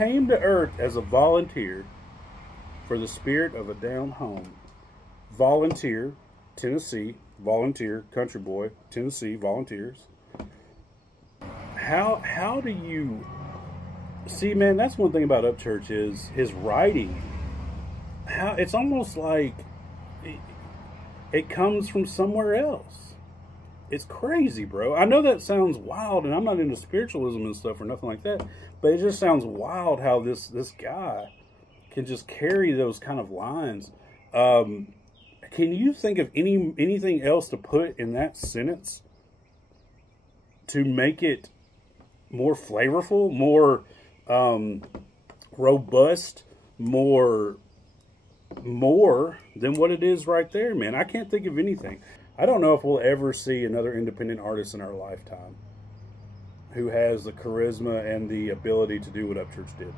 Came to earth as a volunteer for the spirit of a down home. Volunteer, Tennessee, volunteer, country boy, Tennessee, volunteers. How do you see, man? That's one thing about Upchurch is his writing. How it's almost like it comes from somewhere else. It's crazy, bro. I know that sounds wild, and I'm not into spiritualism and stuff or nothing like that, but it just sounds wild how this guy can just carry those kind of lines. Can you think of anything else to put in that sentence to make it more flavorful, more robust, more than what it is right there, man? I can't think of anything. I don't know if we'll ever see another independent artist in our lifetime who has the charisma and the ability to do what Upchurch did.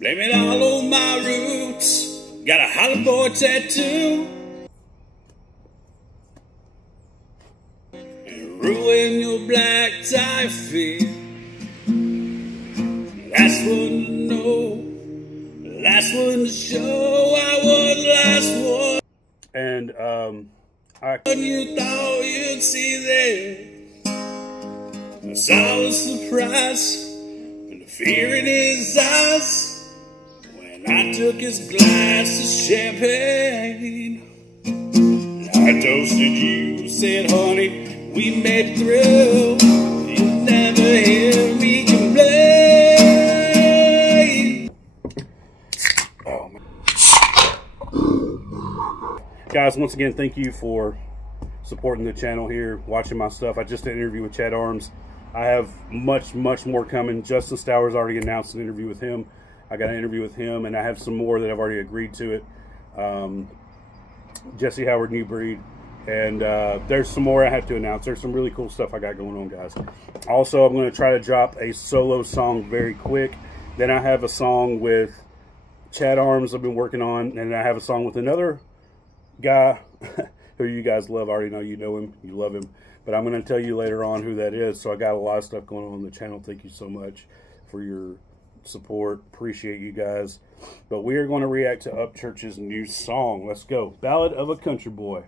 Blame it all on my roots. Got a hollow boy tattoo. Ruin your black tie fit. Last one to know, last one to show. I was last one. And you thought you'd see there. I saw the surprise and the fear in his eyes when I took his glass of champagne. I toasted you, said, honey, we made it through. You'll never hear me complain. Oh, man. Guys, once again, thank you for supporting the channel here, watching my stuff. I just did an interview with Chad Arms. I have much more coming. Justin Stowers already announced an interview with him. I got an interview with him, and I have some more that I've already agreed to it. Jesse Howard, New Breed. And there's some more I have to announce. There's some really cool stuff I got going on, guys. Also, I'm going to try to drop a solo song very quick. Then I have a song with Chad Arms I've been working on. And I have a song with another guy who you guys love. I already know you know him. You love him. But I'm going to tell you later on who that is. So I got a lot of stuff going on the channel. Thank you so much for your support. Appreciate you guys. But we are going to react to Upchurch's new song. Let's go. Ballad of a Country Boy.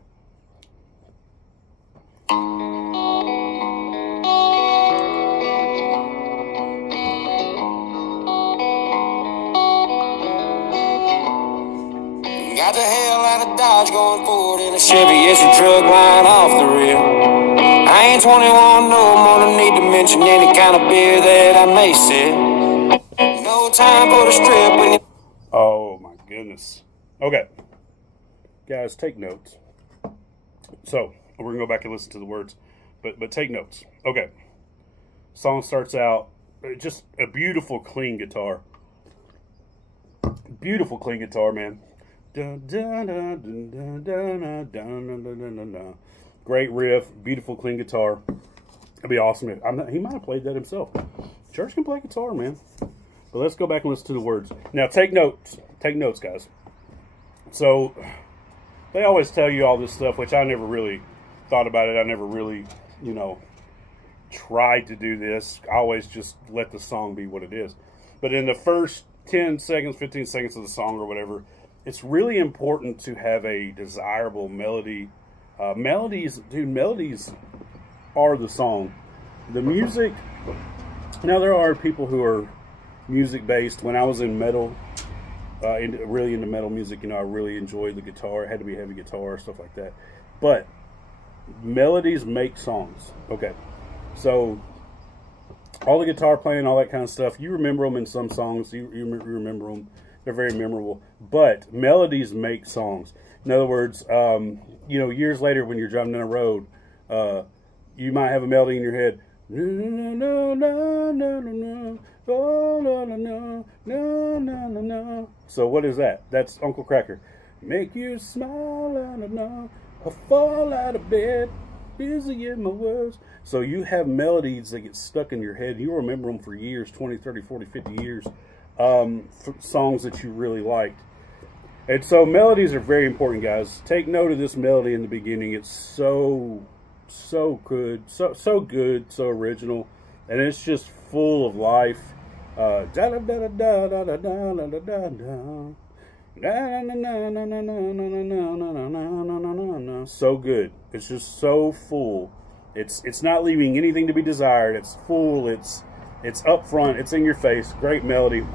Got the hell out of Dodge going forward in a Chevy, it's a truck line off the rail. I ain't 21 no more, no need to mention any kind of beer that I may sip. No time for the strip when you... Oh my goodness. Okay. Guys, take notes. So, we're going to go back and listen to the words, but take notes. Okay. Song starts out, just a beautiful, clean guitar. Beautiful, clean guitar, man. Great riff, beautiful, clean guitar. It'd be awesome if he might have played that himself. Church can play guitar, man. But let's go back and listen to the words. Now, take notes. Take notes, guys. So, they always tell you all this stuff, which I never really thought about it. I never really, you know, tried to do this. I always just let the song be what it is. But in the first 10 seconds, 15 seconds of the song or whatever, it's really important to have a desirable melody. Melodies are the song. The music, now there are people who are music-based. When I was in metal, really into metal music, you know, I really enjoyed the guitar. It had to be heavy guitar, stuff like that. But melodies make songs. Okay, so all the guitar playing, all that kind of stuff, you remember them in some songs. You remember them. They're very memorable. But melodies make songs. In other words, you know, years later when you're driving down the road, you might have a melody in your head. So what is that? That's Uncle Cracker. Make you smile, I fall out of bed. busy in my words. So you have melodies that get stuck in your head. You remember them for years, 20, 30, 40, 50 years. For songs that you really liked. And so melodies are very important, guys. Take note of this melody in the beginning. It's so good, so good, so original, and it's just full of life. So good. It's just so full. It's not leaving anything to be desired. It's full. It's up front. It's in your face. Great melody.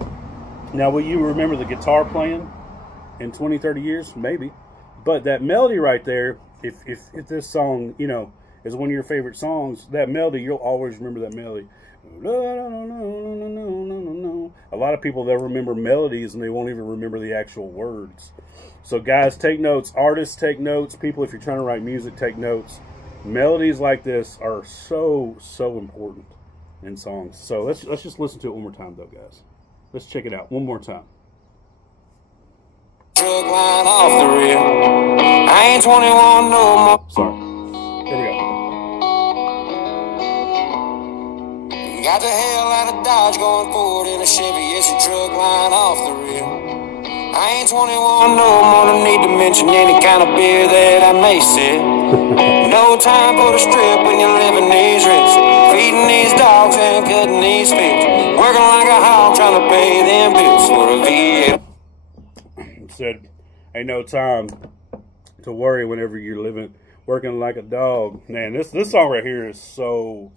Now, will you remember the guitar playing in 20, 30 years? Maybe. But that melody right there, if this song, you know, is one of your favorite songs, that melody, you'll always remember that melody. A lot of people, they'll remember melodies and they won't even remember the actual words. So guys, take notes. Artists, take notes. People, if you're trying to write music, take notes. Melodies like this are so important in songs. So let's just listen to it one more time, though, guys. Let's check it out one more time. Truck line off the rear. I ain't 21 no more. Sorry. Here we go. Got the hell out of Dodge going forward in a Chevy. It's a truck line off the rear. I ain't 21 no more. No need to mention any kind of beer that I may sip. No time for the strip when you're living these rich. Feeding these dogs and cutting these fish. Working like a hog trying to pay them bills for a V8. Said, ain't no time to worry whenever you're working like a dog. Man, this song right here is so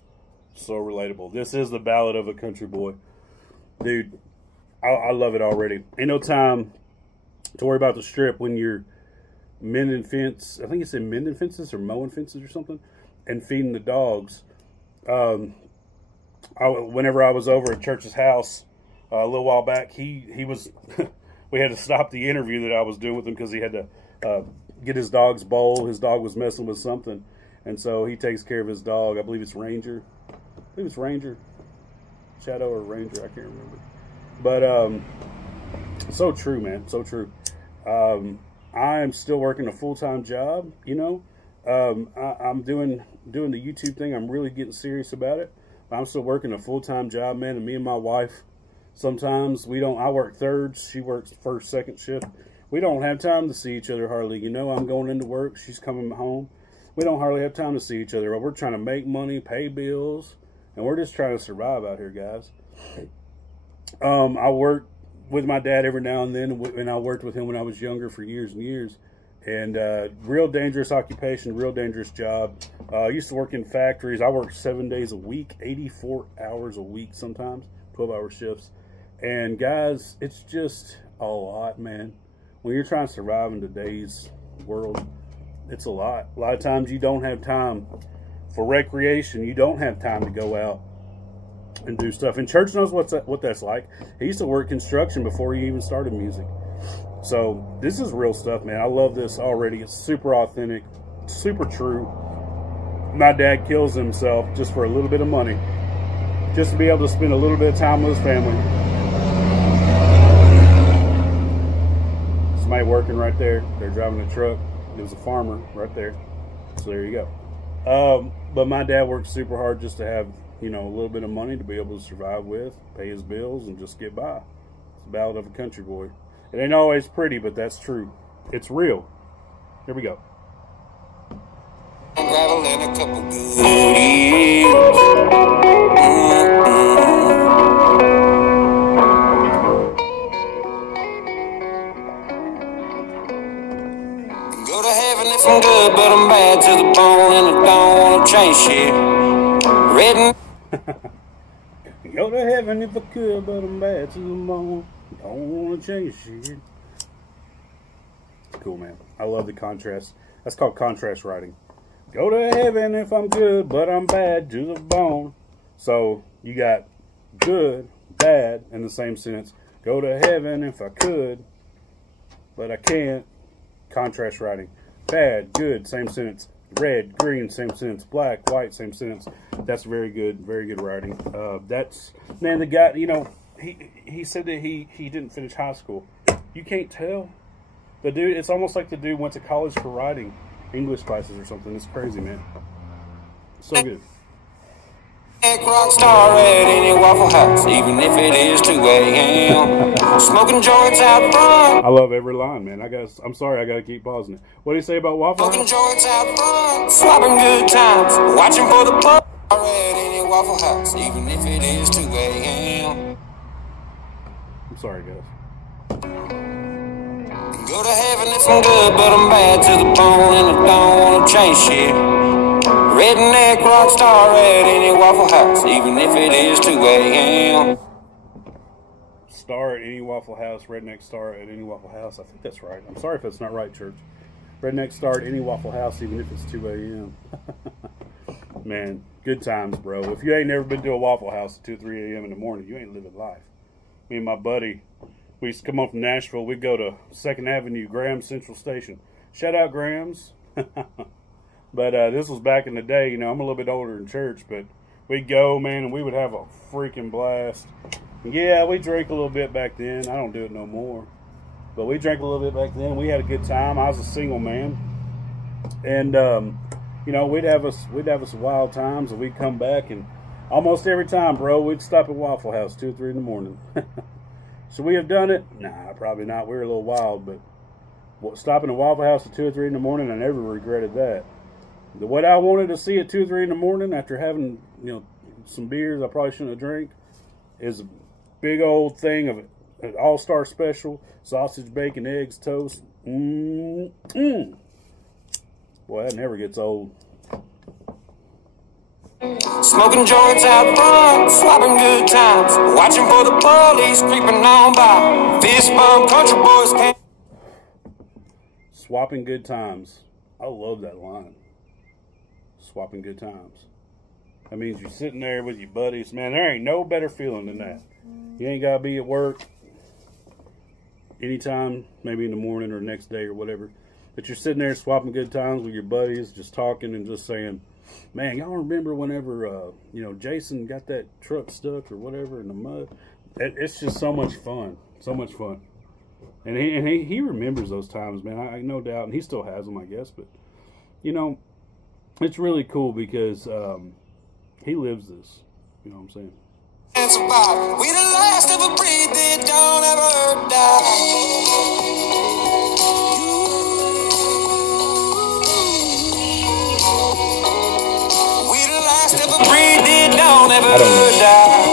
relatable. This is the ballad of a country boy. Dude, I love it already. Ain't no time to worry about the strip when you're mending fence. I think it said mending fences or mowing fences or something, and feeding the dogs. Whenever I was over at Church's house a little while back, he was we had to stop the interview that I was doing with him because he had to get his dog's bowl. His dog was messing with something, and so he takes care of his dog. I believe it's Ranger. Shadow or Ranger, I can't remember. But so true, man, so true. I'm still working a full-time job, you know. I'm doing the YouTube thing. I'm really getting serious about it. I'm still working a full-time job, man, and me and my wife, sometimes I work thirds, she works first, second shift. We don't have time to see each other hardly, you know. I'm going into work, she's coming home. We don't hardly have time to see each other. We're trying to make money, pay bills, and we're just trying to survive out here, guys. I work with my dad every now and then, and I worked with him when I was younger for years and years. And real dangerous occupation, real dangerous job. I used to work in factories. I worked 7 days a week, 84 hours a week sometimes, 12-hour shifts. And guys, it's just a lot, man. When you're trying to survive in today's world, it's a lot. A lot of times you don't have time for recreation. You don't have time to go out and do stuff. And Church knows what that's like. He used to work construction before he even started music. So this is real stuff, man. I love this already. It's super authentic, super true. My dad kills himself just for a little bit of money, just to be able to spend a little bit of time with his family. Somebody working right there. They're driving a truck. There's a farmer right there. So there you go. But my dad worked super hard just to have, you know, a little bit of money to be able to survive with, pay his bills, and just get by. It's the ballad of a country boy. It ain't always pretty, but that's true. It's real. Here we go. Rattling a couple good years. Go to heaven if I'm good, but I'm bad to the bone, and I don't want to change shit. Written. Go to heaven if I could, but I'm bad to the bone. Don't want to change shit. Cool, man. I love the contrast. That's called contrast writing. Go to heaven if I'm good, but I'm bad to the bone. So you got good, bad in the same sentence. Go to heaven if I could, but I can't. Contrast writing. Bad, good, same sentence. Red, green, same sentence. Black, white, same sentence. That's very good writing. That's, man, the guy, you know, he said that he didn't finish high school. You can't tell. The dude, it's almost like the dude went to college for writing, English classes or something. It's crazy, man. So good. Rock star at any Waffle House, even if it is 2 a.m. Smoking joints out front. I love every line, man. I'm sorry, I gotta keep pausing it. What do you say about Waffle Smoking House? joints out front. Swapping good times. Watching for the pub at any Waffle House, even if it is 2 a.m. I'm sorry, guys. Go to heaven if I'm good, but I'm bad to the bone, and I don't wanna change shit. Redneck rock star at any Waffle House, even if it is 2 a.m. Star at any Waffle House, redneck star at any Waffle House. I think that's right. I'm sorry if that's not right, church. Redneck star at any Waffle House, even if it's 2 a.m. Man, good times, bro. If you ain't never been to a Waffle House at 2 or 3 a.m. in the morning, you ain't living life. Me and my buddy, we used to come home from Nashville. We'd go to 2nd Avenue, Graham Central Station. Shout out Graham's. But this was back in the day. You know, I'm a little bit older in church, but we'd go, man, and we would have a freaking blast. Yeah, we drank a little bit back then. I don't do it no more. But we drank a little bit back then. We had a good time. I was a single man. And, you know, we'd have us wild times, and we'd come back, and almost every time, bro, we'd stop at Waffle House 2 or 3 in the morning. Should we have done it? Nah, probably not. We were a little wild, but stopping at Waffle House at 2 or 3 in the morning, I never regretted that. What I wanted to see at 2 or 3 in the morning after having, you know, some beers I probably shouldn't have drank is a big old thing of an all-star special, sausage, bacon, eggs, toast. Boy, that never gets old. Smoking joints out front, swapping good times, watching for the police creeping on by. Fist bump, country boys can't. Swapping good times. I love that line. Swapping good times. That means you're sitting there with your buddies. Man, there ain't no better feeling than that. You ain't got to be at work anytime, maybe in the morning or next day or whatever. But you're sitting there swapping good times with your buddies, just talking and just saying, man, y'all remember whenever, you know, Jason got that truck stuck or whatever in the mud? It's just so much fun. So much fun. And he remembers those times, man. I no doubt. And he still has them, I guess. But, you know, it's really cool because he lives this. You know what I'm saying? It's about we the last of a breed that don't ever die. We the last of a breed that don't ever die.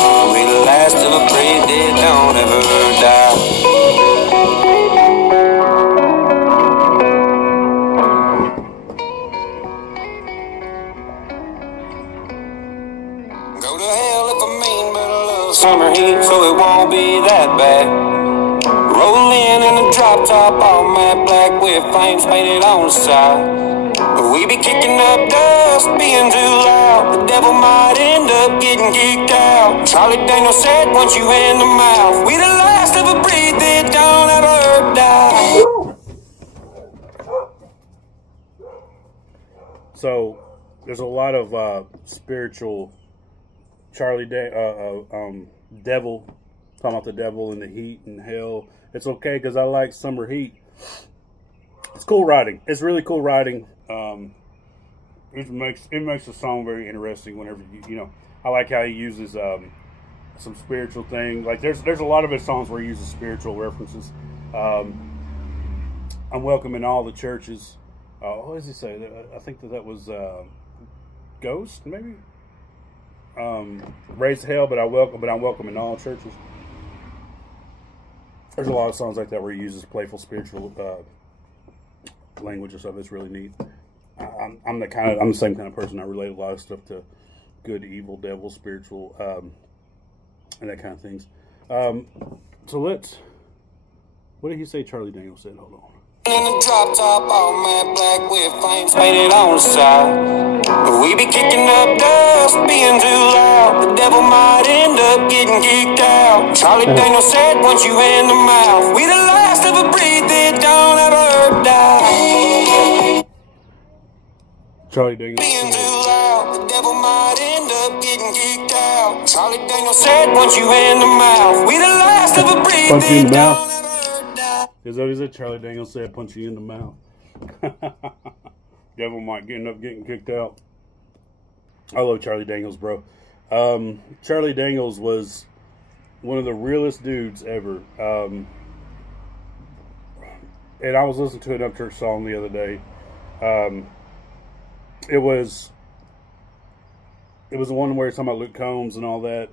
Oh, we the last of a breed that don't ever die. Summer heat, so it won't be that bad. Rolling in a drop top, all matte black with flames painted on the side. We be kicking up dust, being too loud. The devil might end up getting kicked out. Charlie Daniels said, once you in the mouth, we the last of a breed that don't ever die. So there's a lot of spiritual devil, talking about the devil and the heat and hell. It's okay because I like summer heat. It's cool writing. It's really cool writing. It makes the song very interesting whenever you know. I like how he uses some spiritual thing. Like there's a lot of his songs where he uses spiritual references. I'm welcome in all the churches. What does he say? I think that was Ghost, maybe. Raise hell, but I'm welcome in all churches. There's a lot of songs like that where he uses playful spiritual language or stuff. That's really neat. I'm the same kind of person. I relate a lot of stuff to good, evil, devil, spiritual, and that kind of things. So what did he say? Charlie Daniels said. Hold on. In a drop top, all matte black with flames painted on the side. We be kicking up dust, being too loud. The devil might end up getting kicked out. Charlie Daniels said, once you in the mouth, we the last of a breed that don't ever die. Charlie Daniels. Being too loud, the devil might end up getting kicked out. Charlie Daniels said, once you in the mouth, we the last of a breed that don't ever die. Is that what he said? Charlie Daniels said, punch you in the mouth. Devil might end up getting kicked out. I love Charlie Daniels, bro. Charlie Daniels was one of the realest dudes ever. And I was listening to an upchurch song the other day. It was the one where he's talking about Luke Combs and all that.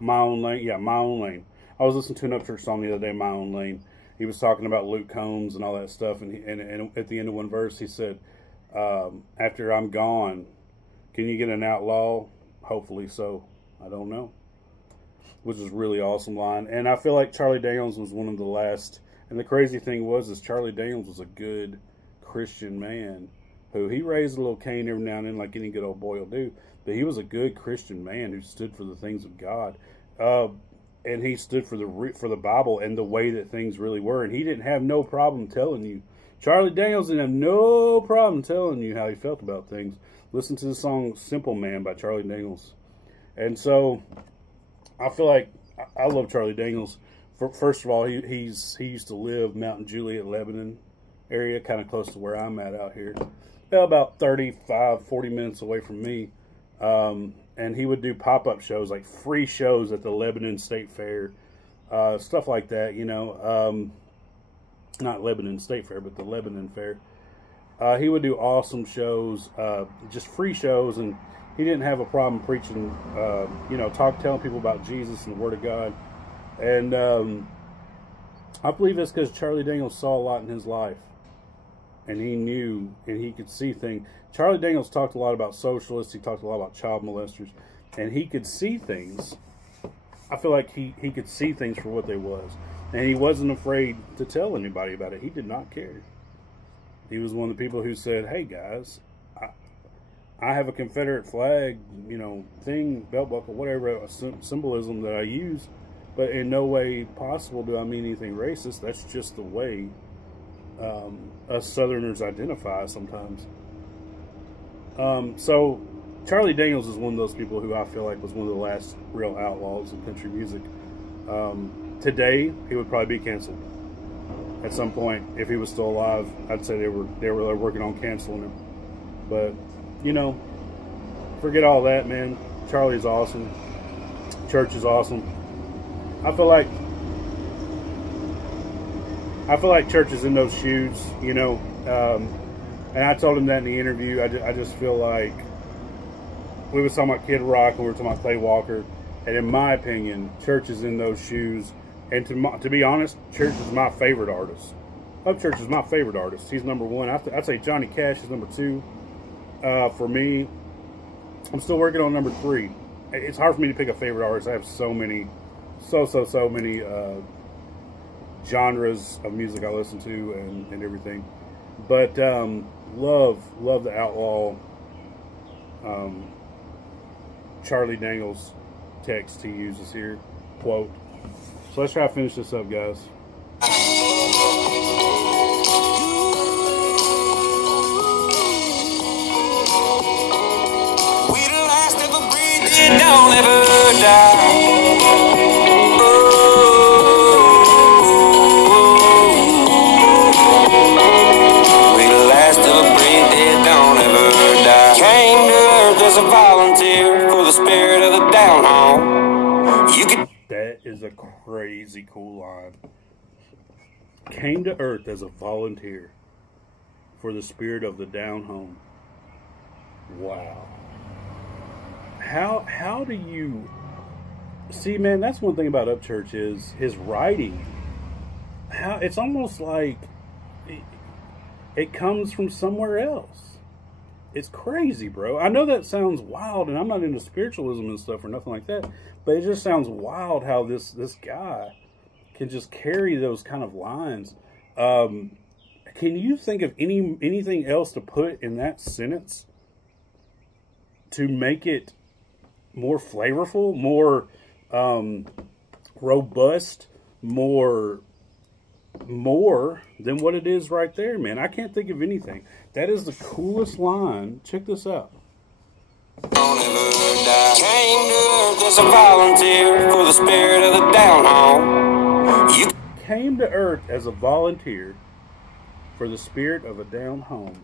My Own Lane. Yeah, My Own Lane. I was listening to an upchurch song the other day, My Own Lane. He was talking about Luke Combs and all that stuff. And at the end of one verse, he said, after I'm gone, can you get an outlaw? Hopefully so. I don't know. Which is a really awesome line. And I feel like Charlie Daniels was one of the last. And the crazy thing is Charlie Daniels was a good Christian man who he raised a little Cain every now and then like any good old boy will do. But he was a good Christian man who stood for the things of God. And he stood for the Bible and the way that things really were. And he didn't have no problem telling you. Charlie Daniels didn't have no problem telling you how he felt about things. Listen to the song Simple Man by Charlie Daniels. And so I feel like I love Charlie Daniels. First of all, he used to live Mountain Juliet, Lebanon area, kind of close to where I'm at out here. About 35, 40 minutes away from me. And he would do pop-up shows, like free shows at the Lebanon State Fair. Stuff like that, you know. Not Lebanon State Fair, but the Lebanon Fair. He would do awesome shows, just free shows, and he didn't have a problem preaching, you know, telling people about Jesus and the Word of God. And I believe that's because Charlie Daniels saw a lot in his life. And he knew, and he could see things. Charlie Daniels talked a lot about socialists. He talked a lot about child molesters. And he could see things. I feel like he could see things for what they was. And he wasn't afraid to tell anybody about it. He did not care. He was one of the people who said, hey, guys, I have a Confederate flag, you know, thing, belt buckle, whatever, symbolism that I use. But in no way possible do I mean anything racist. That's just the way us Southerners identify sometimes. So Charlie Daniels is one of those people who I feel like was one of the last real outlaws in country music. Today, he would probably be canceled. At some point, if he was still alive, I'd say they were working on canceling him. But, you know, forget all that, man. Charlie's awesome. Church is awesome. I feel like Church is in those shoes, you know. And I told him that in the interview. I just feel like we was talking about Kid Rock and we were talking about Clay Walker. And in my opinion, Church is in those shoes. And to be honest, Church is my favorite artist. Upchurch is my favorite artist. He's number one. I'd say Johnny Cash is number two. For me, I'm still working on number three. It's hard for me to pick a favorite artist. I have so many genres of music I listen to and everything. But love the outlaw Charlie Daniels text he uses here, quote. So let's try to finish this up, guys. We the last ever breathing, don't ever die. We the last ever breathing, don't ever die. Came to earth as a volunteer for the spirit of the down home. You could. That is a crazy cool line. Came to earth as a volunteer for the spirit of the down home. Wow. How do you see, man? That's one thing about Upchurch is his writing. How it's almost like it comes from somewhere else. It's crazy, bro. I know that sounds wild, and I'm not into spiritualism and stuff or nothing like that, but it just sounds wild how this guy can just carry those kind of lines. Can you think of anything else to put in that sentence to make it more flavorful, more robust, more than what it is right there, man? I can't think of anything. That is the coolest line. Check this out. Don't ever die. Came to earth as a volunteer for the spirit of the down home. came to earth as a volunteer for the spirit of a down home.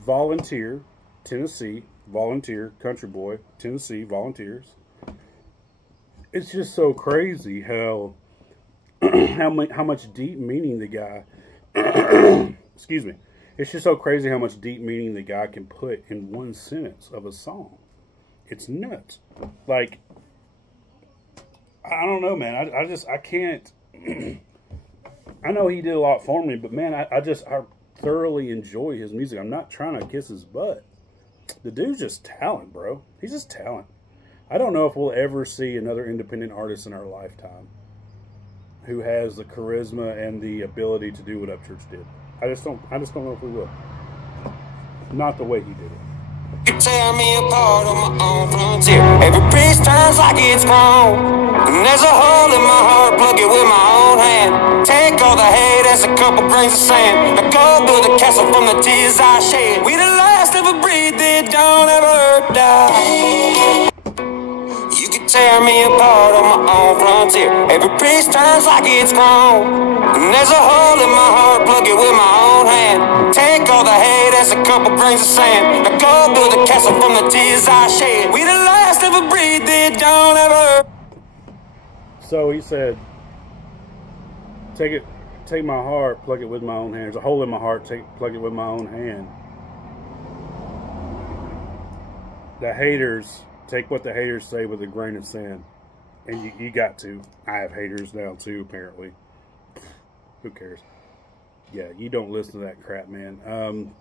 Volunteer, Tennessee. Volunteer, country boy, Tennessee, volunteers. It's just so crazy how how much deep meaning the guy excuse me. It's just so crazy how much deep meaning the guy can put in one sentence of a song. It's nuts. Like, I don't know, man. I can't. I know he did a lot for me, but man, I thoroughly enjoy his music. I'm not trying to kiss his butt. The dude's just talent, bro. He's just talent. I don't know if we'll ever see another independent artist in our lifetime who has the charisma and the ability to do what Upchurch did. I just don't know if we will. Not the way he did it. You tear me apart on my own frontier. Every piece turns like it's grown. And there's a hole in my heart, plug it with my own hand. Take all the hate, that's a couple grains of sand. Now go build a castle from the tears I shed. We the last ever breathe, they don't ever die. You can tear me apart on my own frontier. Every piece turns like it's grown. And there's a hole in my heart, plug it with my own hand. Take all the hate, that's a couple grains of sand. Now go build a castle from the tears I shed. We the last ever breathe, they don't ever. So he said, take my heart, plug it with my own hand. There's a hole in my heart, plug it with my own hand. The haters, take what the haters say with a grain of sand. And you got to. I have haters now too, apparently. Who cares? Yeah, you don't listen to that crap, man.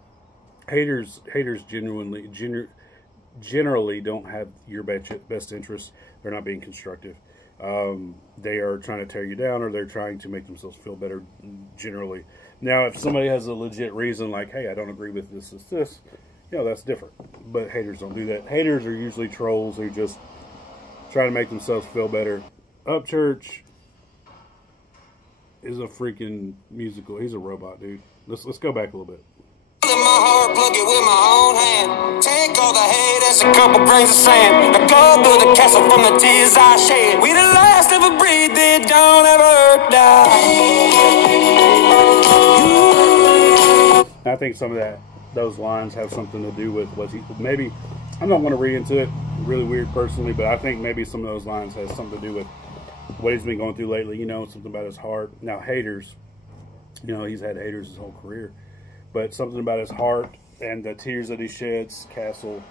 Haters generally don't have your best interest. They're not being constructive. They are trying to tear you down, or they're trying to make themselves feel better generally. Now, if somebody has a legit reason, like, hey, I don't agree with this, you know, that's different. But haters don't do that. Haters are usually trolls who just try to make themselves feel better. Upchurch is a freaking musical. He's a robot, dude. Let's go back a little bit. In my heart, plug it with my own hand. Take all the hate, that's a couple grains of sand. Now go build a castle from the tears I shed. We the last ever breathe, they don't ever die. I think some of those lines have something to do with what he, maybe, I'm not going to read into it, really weird personally, but I think maybe some of those lines has something to do with what he's been going through lately, you know, something about his heart. Now, haters, you know, he's had haters his whole career, but something about his heart and the tears that he sheds, castle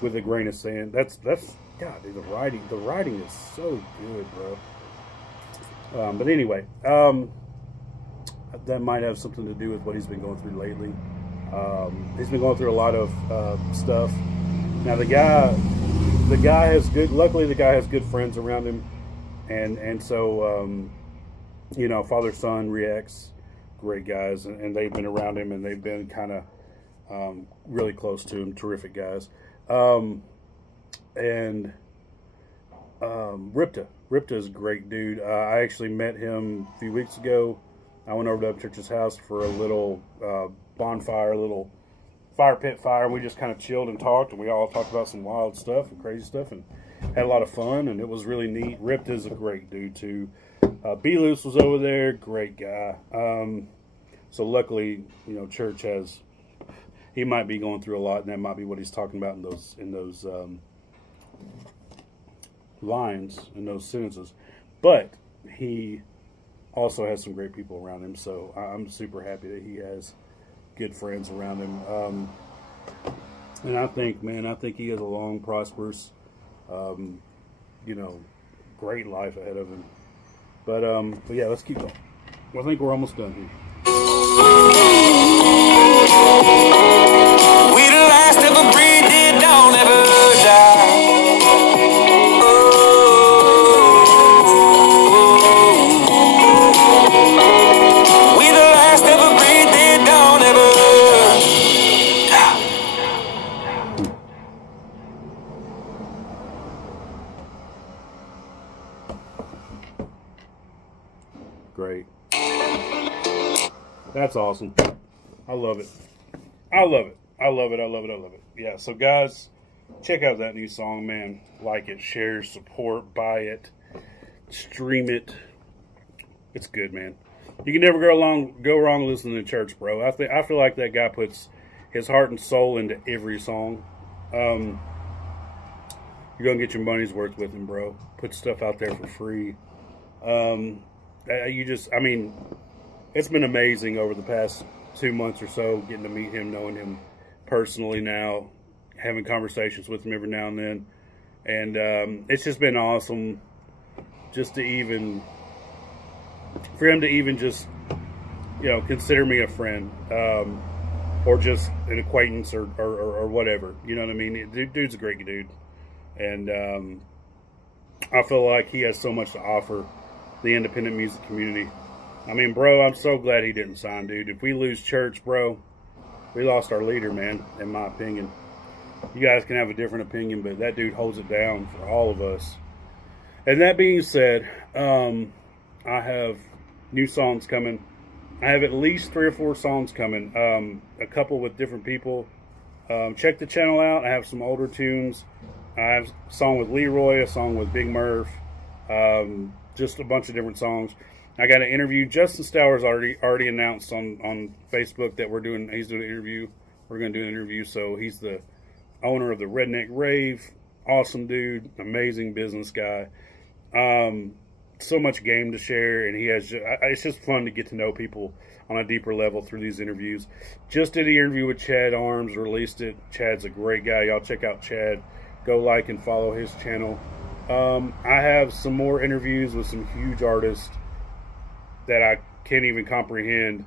with a grain of sand. That's God, dude, the writing is so good, bro. But anyway, that might have something to do with what he's been going through lately. He's been going through a lot of stuff. Now the guy has luckily the guy has good friends around him, and so you know, father son rhecs, great guys, and they've been around him, and they've been kind of really close to him, terrific guys. And Ripta is a great dude. I actually met him a few weeks ago. I went over to Upchurch's house for a little bonfire, a little fire pit fire, and we just kind of chilled and talked, and we all talked about some wild stuff and crazy stuff, and had a lot of fun, and it was really neat. Ripta is a great dude too. B Loose was over there, great guy. So luckily, you know, church has, he might be going through a lot, and that might be what he's talking about in those lines, in those sentences. But he also has some great people around him, so I'm super happy that he has good friends around him. And I think he has a long, prosperous, you know, great life ahead of him. But yeah, let's keep going. Well, I think we're almost done here. We the last ever breathe, it don't ever die. We the last ever breathe, it don't ever die. Great. That's awesome. I love it. I love it. I love it. I love it. I love it. Yeah, so guys, check out that new song, man. Like it, share, support, buy it, stream it, It's good, man. You can never go wrong listening to church, bro. I feel like that guy puts his heart and soul into every song. You're gonna get your money's worth with him, bro. Put stuff out there for free. I mean, it's been amazing over the past 2 months or so, getting to meet him, knowing him personally now, having conversations with him every now and then. And it's just been awesome just to for him to even just, you know, consider me a friend, or just an acquaintance or whatever. You know what I mean? Dude's a great dude. And I feel like he has so much to offer the independent music community. I mean, bro, I'm so glad he didn't sign, dude. If we lose church, bro, we lost our leader, man, in my opinion. You guys can have a different opinion, but that dude holds it down for all of us. And that being said, I have new songs coming. I have at least 3 or 4 songs coming, a couple with different people. Check the channel out. I have some older tunes. I have a song with Leroy, a song with Big Murph, just a bunch of different songs. I got an interview. Justin Stower's already announced on Facebook that he's doing an interview. We're going to do an interview. So he's the owner of the Redneck Rave. Awesome dude, amazing business guy. So much game to share, and it's just fun to get to know people on a deeper level through these interviews. Just did an interview with Chad Arms, released it. Chad's a great guy. Y'all check out Chad. Go like and follow his channel. I have some more interviews with some huge artists that I can't even comprehend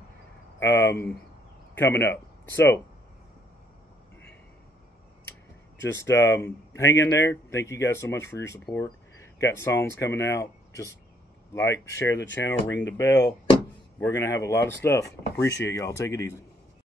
coming up. So, just hang in there. Thank you guys so much for your support. Got songs coming out. Just like, share the channel, ring the bell. We're going to have a lot of stuff. Appreciate y'all. Take it easy.